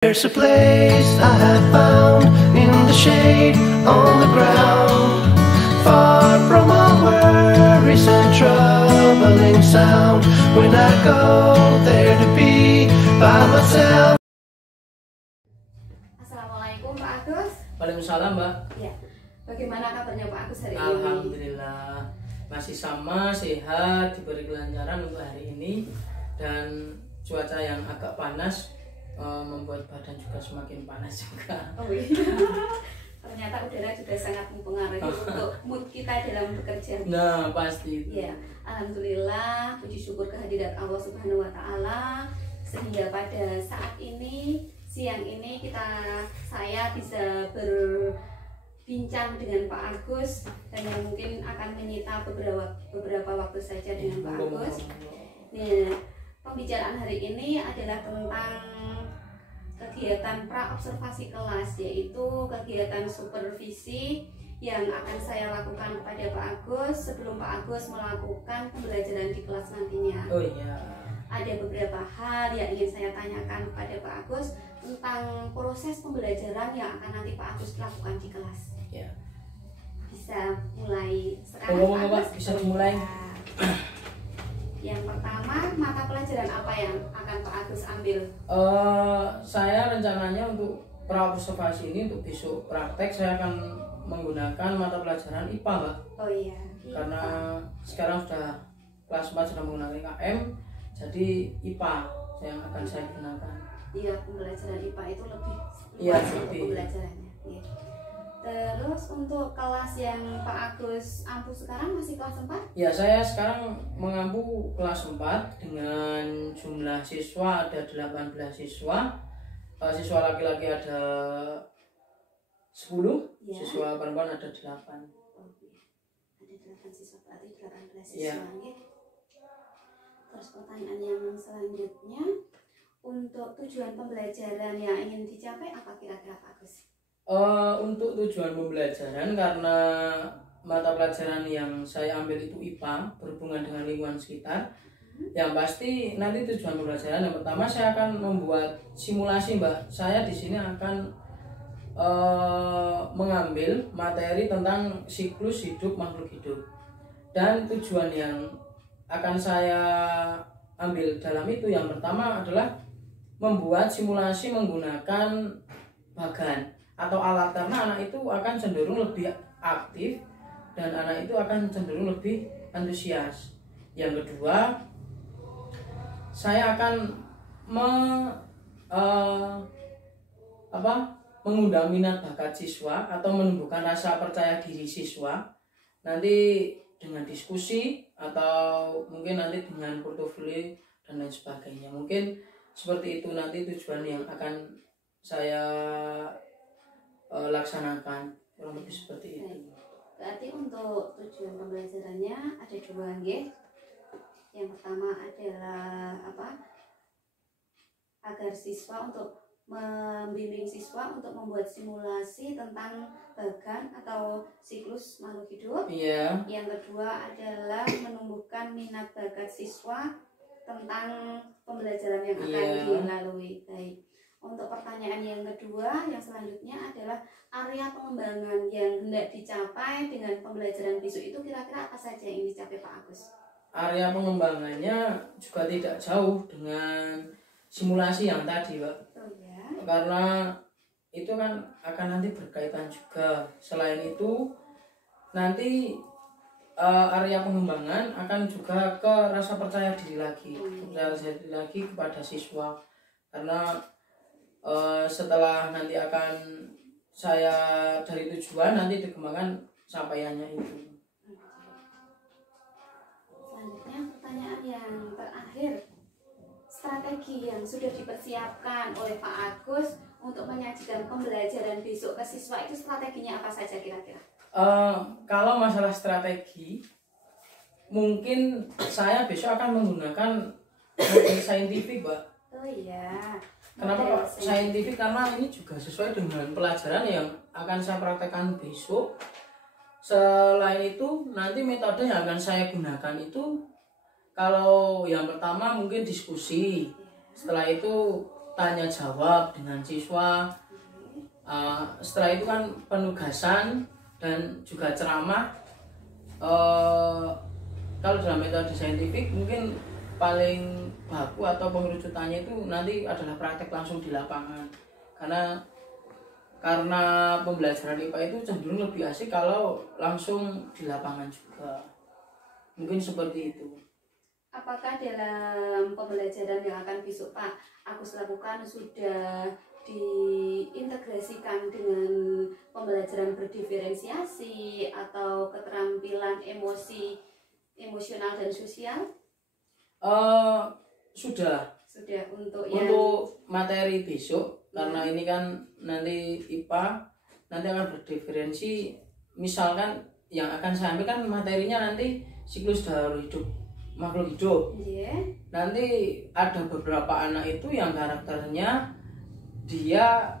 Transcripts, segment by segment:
There's a place I have found in the shade on the ground, far from all worries and troubling sound. When I go there to be by myself. Assalamualaikum Pak Agus. Waalaikumsalam Mbak. Ya, bagaimana kabarnya Pak Agus hari ini? Alhamdulillah masih sama, sehat, diberi kelancaran untuk hari ini, dan cuaca yang agak panas membuat badan juga semakin panas juga. Oh iya. Ternyata udara juga sangat mempengaruhi untuk mood kita dalam bekerja. Nah, pasti. Ya, alhamdulillah, puji syukur kehadirat Allah Subhanahu wa taala sehingga pada saat ini, siang ini saya bisa berbincang dengan Pak Agus, dan yang mungkin akan menyita beberapa waktu saja dengan Pak Agus. Nah, pembicaraan hari ini adalah tentang kegiatan pra-observasi kelas, yaitu kegiatan supervisi yang akan saya lakukan kepada Pak Agus sebelum Pak Agus melakukan pembelajaran di kelas nantinya. Oh iya. Ada beberapa hal yang ingin saya tanyakan kepada Pak Agus tentang proses pembelajaran yang akan nanti Pak Agus lakukan di kelas. Ya. Bisa mulai sekarang Pak Agus? Bisa dimulai. Yang pertama, mata pelajaran apa yang akan Pak Agus ambil? Saya rencananya untuk pra-observasi ini, untuk besok praktek, saya akan menggunakan mata pelajaran IPA, Mbak. Oh iya. Karena sekarang sudah kelas 4 sudah menggunakan IKM, jadi IPA yang akan saya gunakan. Iya, pembelajaran IPA itu lebih luas untuk pembelajarannya. Iya. Terus untuk kelas yang Pak Agus ampu sekarang masih kelas 4? Ya, saya sekarang mengampu kelas 4 dengan jumlah siswa ada 18 siswa. Siswa laki-laki ada 10, ya. Siswa perempuan ada 8. Oh, iya. Ada 8 siswa, berarti 18 siswa. Ya. Terus pertanyaan yang selanjutnya, untuk tujuan pembelajaran yang ingin dicapai apa kira-kira Pak Agus? Untuk tujuan pembelajaran, karena mata pelajaran yang saya ambil itu IPA, berhubungan dengan lingkungan sekitar. Yang pasti nanti tujuan pembelajaran yang pertama, saya akan membuat simulasi, Mbak. Saya di sini akan mengambil materi tentang siklus hidup makhluk hidup. Dan tujuan yang akan saya ambil dalam itu yang pertama adalah membuat simulasi menggunakan bagan atau alat, karena anak itu akan cenderung lebih aktif dan anak itu akan cenderung lebih antusias. Yang kedua, saya akan mengundang minat bakat siswa atau menumbuhkan rasa percaya diri siswa, nanti dengan diskusi atau mungkin nanti dengan portofolio dan lain sebagainya. Mungkin seperti itu nanti tujuan yang akan saya laksanakan, kurang lebih seperti itu. Berarti untuk tujuan pembelajarannya ada dua, nggih. Yang pertama adalah agar siswa untuk membimbing siswa untuk membuat simulasi tentang bagan atau siklus makhluk hidup. Iya. Yang kedua adalah menumbuhkan minat bakat siswa tentang pembelajaran yang akan dilalui. Baik. Untuk pertanyaan yang kedua, yang selanjutnya adalah area pengembangan yang hendak dicapai dengan pembelajaran besok itu kira-kira apa saja yang dicapai Pak Agus? Area pengembangannya juga tidak jauh dengan simulasi yang tadi, Pak. Oh ya. Karena itu kan akan nanti berkaitan juga. Selain itu, nanti area pengembangan akan juga ke rasa percaya diri lagi, percaya diri lagi kepada siswa. Karena setelah nanti akan saya dari tujuan nanti dikembangkan capaiannya itu. Selanjutnya pertanyaan yang terakhir, strategi yang sudah dipersiapkan oleh Pak Agus untuk menyajikan pembelajaran besok ke siswa itu strateginya apa saja kira-kira? Kalau masalah strategi, mungkin saya besok akan menggunakan metode saintifik, Mbak. Oh iya. Kenapa kok saintifik? Karena ini juga sesuai dengan pelajaran yang akan saya praktekkan besok. Selain itu, nanti metode yang akan saya gunakan itu, kalau yang pertama mungkin diskusi, setelah itu tanya jawab dengan siswa. Setelah itu kan penugasan dan juga ceramah. Kalau dalam metode saintifik mungkin paling baku atau pengerucutannya itu nanti adalah praktek langsung di lapangan, karena pembelajaran IPA itu cenderung lebih asik kalau langsung di lapangan juga. Mungkin seperti itu. Apakah dalam pembelajaran yang akan besok Pak Agus lakukan sudah diintegrasikan dengan pembelajaran berdiferensiasi atau keterampilan emosional dan sosial? Sudah untuk materi besok, karena ini kan nanti IPA nanti akan berdiferensi. Misalkan yang akan saya ambil kan materinya nanti siklus daur hidup makhluk hidup. Nanti ada beberapa anak itu yang karakternya dia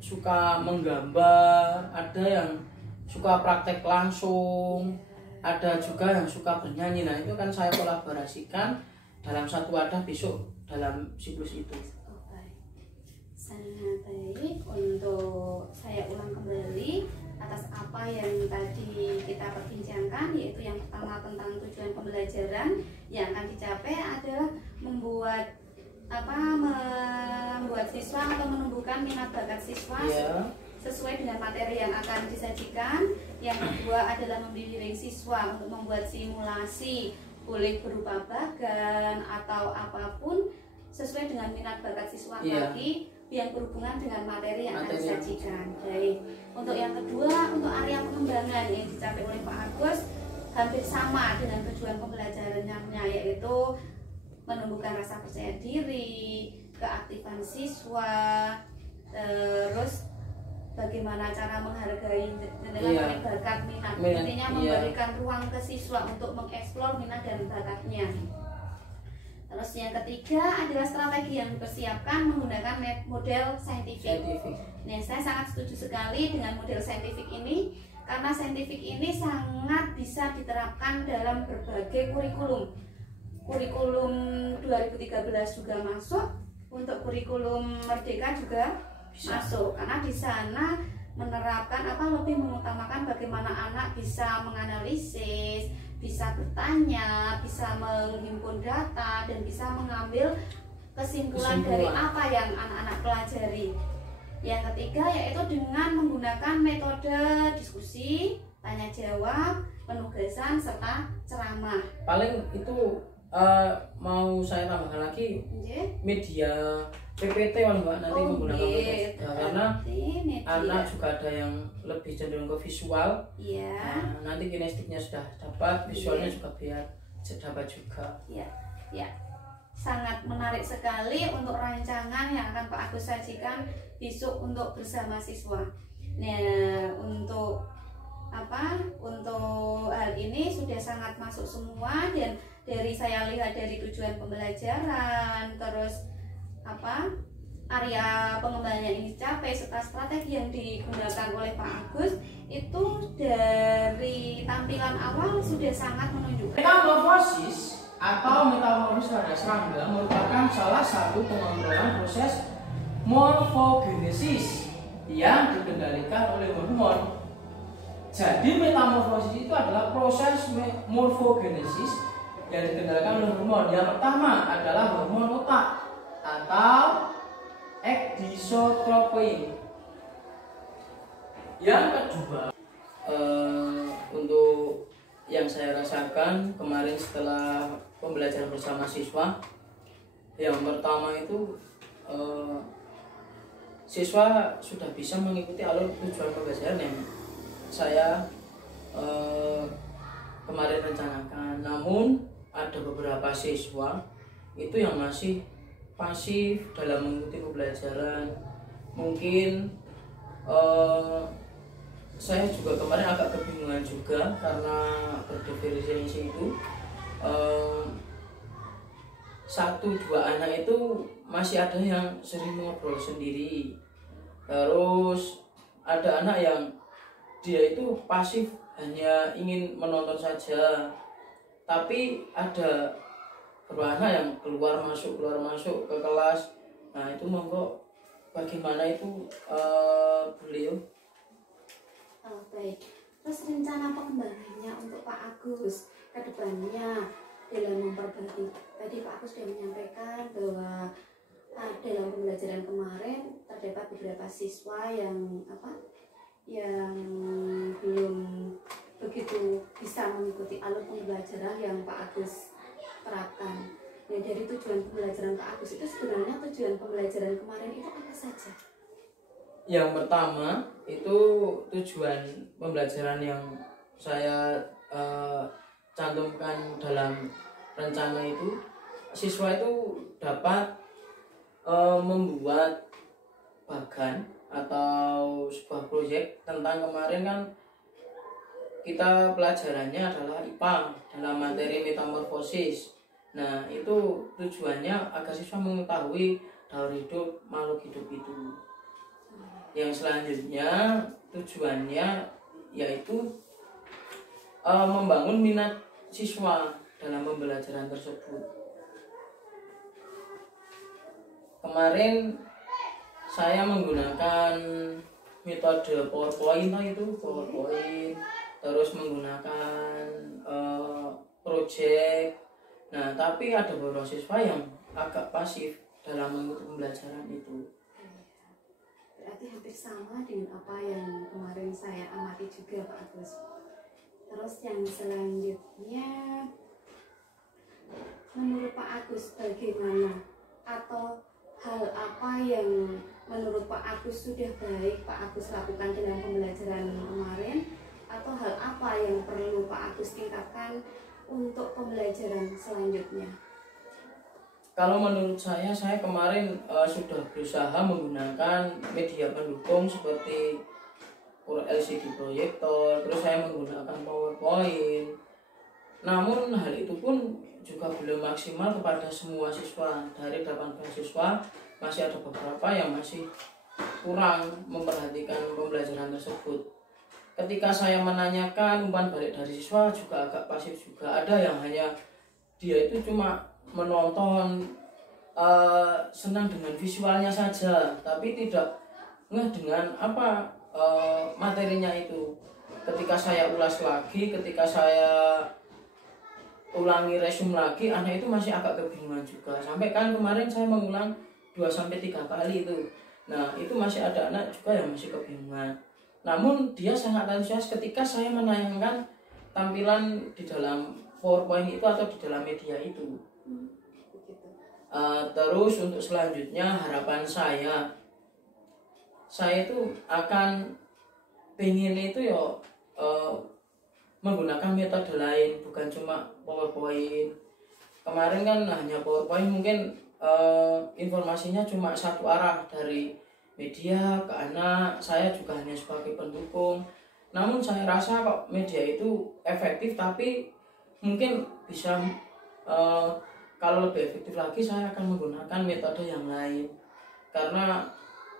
suka menggambar, ada yang suka praktek langsung, ada juga yang suka bernyanyi. Nah itu kan saya kolaborasikan dalam satu wadah besok dalam siklus itu. Sangat baik. Untuk saya ulang kembali atas apa yang tadi kita perbincangkan, yaitu yang pertama tentang tujuan pembelajaran yang akan dicapai adalah membuat siswa atau menumbuhkan minat bakat siswa sesuai dengan materi yang akan disajikan. Yang kedua adalah membimbing siswa untuk membuat simulasi, boleh berupa bagan atau apapun sesuai dengan minat bakat siswa tadi yang berhubungan dengan materi yang akan disajikan. Baik. Untuk yang kedua, untuk area pengembangan yang dicapai oleh Pak Agus hampir sama dengan tujuan pembelajarannya, yaitu menumbuhkan rasa percaya diri, keaktifan siswa, terus bagaimana cara menghargai dengan bakat minat. Intinya memberikan ruang ke siswa untuk mengeksplor minat dan bakatnya. Terus yang ketiga adalah strategi yang dipersiapkan menggunakan model saintifik. Nah, saya sangat setuju sekali dengan model saintifik ini, karena saintifik ini sangat bisa diterapkan dalam berbagai kurikulum. Kurikulum 2013 juga masuk, untuk kurikulum Merdeka juga masuk, karena di sana menerapkan lebih mengutamakan bagaimana anak bisa menganalisis, bisa bertanya, bisa menghimpun data, dan bisa mengambil kesimpulan dari apa yang anak-anak pelajari. Yang ketiga yaitu dengan menggunakan metode diskusi, tanya jawab, penugasan, serta ceramah. Paling itu mau saya tambahkan lagi media PPT Mbak nanti menggunakan PPT, karena anak juga ada yang lebih cenderung ke visual. Nanti kinestiknya sudah dapat, visualnya juga biar dapat juga. Sangat menarik sekali untuk rancangan yang akan Pak Agus sajikan besok untuk bersama siswa. Nah, untuk hal ini sudah sangat masuk semua, dan dari saya lihat dari tujuan pembelajaran, terus area pengembangan yang dicapai serta strategi yang digunakan oleh Pak Agus itu dari tampilan awal sudah sangat menunjukkan. Metamorfosis atau metamorfosis pada serangga merupakan salah satu pengontrolan proses morfogenesis yang dikendalikan oleh hormon. Jadi metamorfosis itu adalah proses morfogenesis yang dikendalikan oleh hormon. Yang pertama adalah hormon otak atau ecdysotropin. Yang kedua, untuk yang saya rasakan kemarin setelah pembelajaran bersama siswa, yang pertama itu siswa sudah bisa mengikuti alur tujuan pembelajaran yang saya kemarin rencanakan. Namun ada beberapa siswa itu yang masih pasif dalam mengikuti pembelajaran. Mungkin saya juga kemarin agak kebingungan juga karena berdiferensiasi itu 1-2 anak itu masih ada yang sering ngobrol sendiri. Terus ada anak yang dia itu pasif, hanya ingin menonton saja. Tapi ada berwarna yang keluar masuk ke kelas. Nah itu monggo bagaimana itu beliau. Oh, baik. Terus rencana pengembangannya untuk Pak Agus ke depannya dalam memperbaiki. Tadi Pak Agus sudah menyampaikan bahwa dalam pembelajaran kemarin terdapat beberapa siswa yang yang belum begitu bisa mengikuti alur pembelajaran yang Pak Agus terapkan. Ya, dari tujuan pembelajaran Pak Agus itu sebenarnya tujuan pembelajaran kemarin itu apa saja? Yang pertama itu tujuan pembelajaran yang saya cantumkan dalam rencana itu, siswa itu dapat membuat bagan atau sebuah proyek tentang kemarin kan kita pelajarannya adalah IPA dalam materi metamorfosis. Nah itu tujuannya agar siswa mengetahui daur hidup makhluk hidup itu. Yang selanjutnya tujuannya yaitu membangun minat siswa dalam pembelajaran tersebut. Kemarin saya menggunakan metode PowerPoint terus menggunakan project. Nah tapi ada beberapa siswa yang agak pasif dalam mengikuti pembelajaran itu. Berarti hampir sama dengan apa yang kemarin saya amati juga Pak Agus. Terus yang selanjutnya, menurut Pak Agus bagaimana atau hal apa yang menurut Pak Agus sudah baik Pak Agus lakukan dalam pembelajaran kemarin, atau hal apa yang perlu Pak Agus tingkatkan untuk pembelajaran selanjutnya? Kalau menurut saya kemarin sudah berusaha menggunakan media pendukung seperti LCD proyektor, terus saya menggunakan PowerPoint. Namun hal itu pun juga belum maksimal kepada semua siswa. Dari 18 siswa masih ada beberapa yang masih kurang memperhatikan pembelajaran tersebut. Ketika saya menanyakan umpan balik dari siswa juga agak pasif juga. Ada yang hanya dia itu cuma menonton, senang dengan visualnya saja, tapi tidak dengan apa materinya itu. Ketika saya ulas lagi, ketika saya ulangi resume lagi, anak itu masih agak kebingungan juga. Sampai kan kemarin saya mengulang 2-3 kali itu. Nah itu masih ada anak juga yang masih kebingungan. Namun dia sangat antusias ketika saya menayangkan tampilan di dalam PowerPoint itu atau di dalam media itu. Terus untuk selanjutnya harapan saya itu akan pengen itu menggunakan metode lain, bukan cuma PowerPoint. Kemarin kan hanya PowerPoint, mungkin informasinya cuma satu arah dari media ke anak, saya juga hanya sebagai pendukung. Namun saya rasa kok media itu efektif, tapi mungkin bisa kalau lebih efektif lagi saya akan menggunakan metode yang lain, karena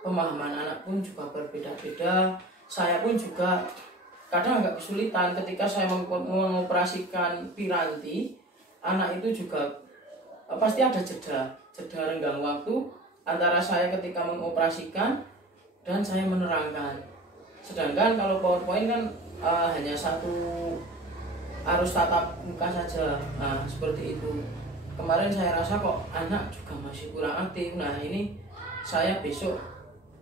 pemahaman anak pun juga berbeda-beda. Saya pun juga kadang agak kesulitan ketika saya mengoperasikan piranti. Anak itu juga pasti ada jeda renggang waktu antara saya ketika mengoperasikan dan saya menerangkan. Sedangkan kalau PowerPoint kan hanya satu arus tatap muka saja. Nah seperti itu. Kemarin saya rasa kok anak juga masih kurang aktif. Nah ini saya besok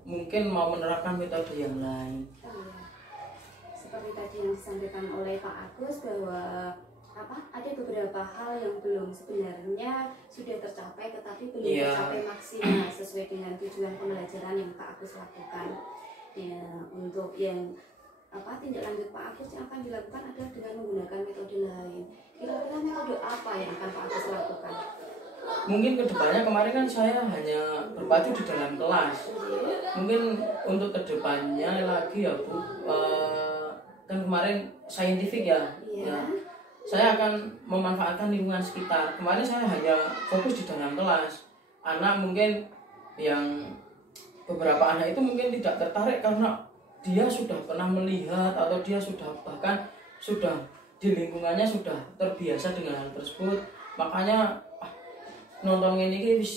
mungkin mau menerapkan metode yang lain. Seperti tadi yang disampaikan oleh Pak Agus bahwa ada beberapa hal yang belum sebenarnya sudah tercapai, tetapi belum tercapai maksimal sesuai dengan tujuan pembelajaran yang Pak Agus lakukan. Ya, untuk yang tindak lanjut Pak Agus yang akan dilakukan adalah dengan menggunakan metode lain. Kira-kira metode apa yang akan Pak Agus lakukan? Mungkin kedepannya, kemarin kan saya hanya berpacu di dalam kelas. Mungkin untuk kedepannya lagi ya Bu, kan kemarin saintifik ya. Saya akan memanfaatkan lingkungan sekitar. Kemarin saya hanya fokus di dalam kelas. Anak mungkin yang beberapa anak itu mungkin tidak tertarik karena dia sudah pernah melihat atau dia sudah bahkan sudah di lingkungannya sudah terbiasa dengan hal tersebut. Makanya nonton ngene iki wis